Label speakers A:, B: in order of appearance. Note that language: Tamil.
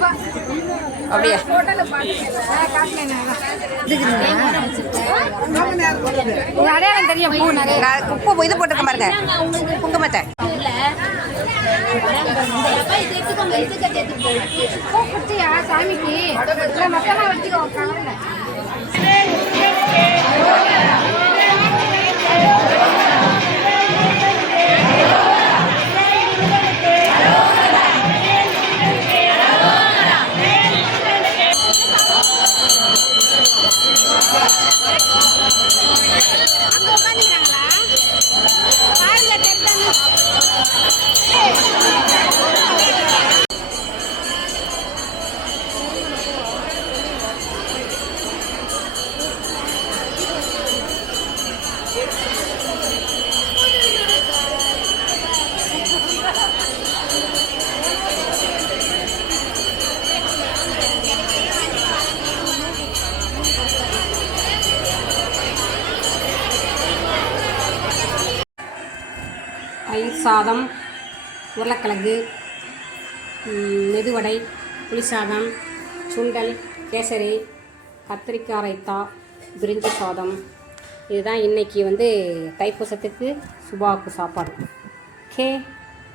A: அப்படியா?
B: இது அடையாளம் தெரியும் பூ நிறைய.
A: உப்பு இது போட்டுக்க பாருங்க. குங்குமத்தை
B: பூ குட்டியா சாமிக்கு? இல்லை மொத்தமாக வச்சுக்கோ
C: தயிர் சாதம் உருளைக்கிழங்கு மெதுவடை புளி சாதம் சுண்டல் கேசரி கத்திரிக்காய் ரைத்தா பிரிஞ்சி சாதம். இதுதான் இன்னைக்கு வந்து தைப்பூசத்துக்கு சுபாவுக்கு சாப்பாடு. ஓகே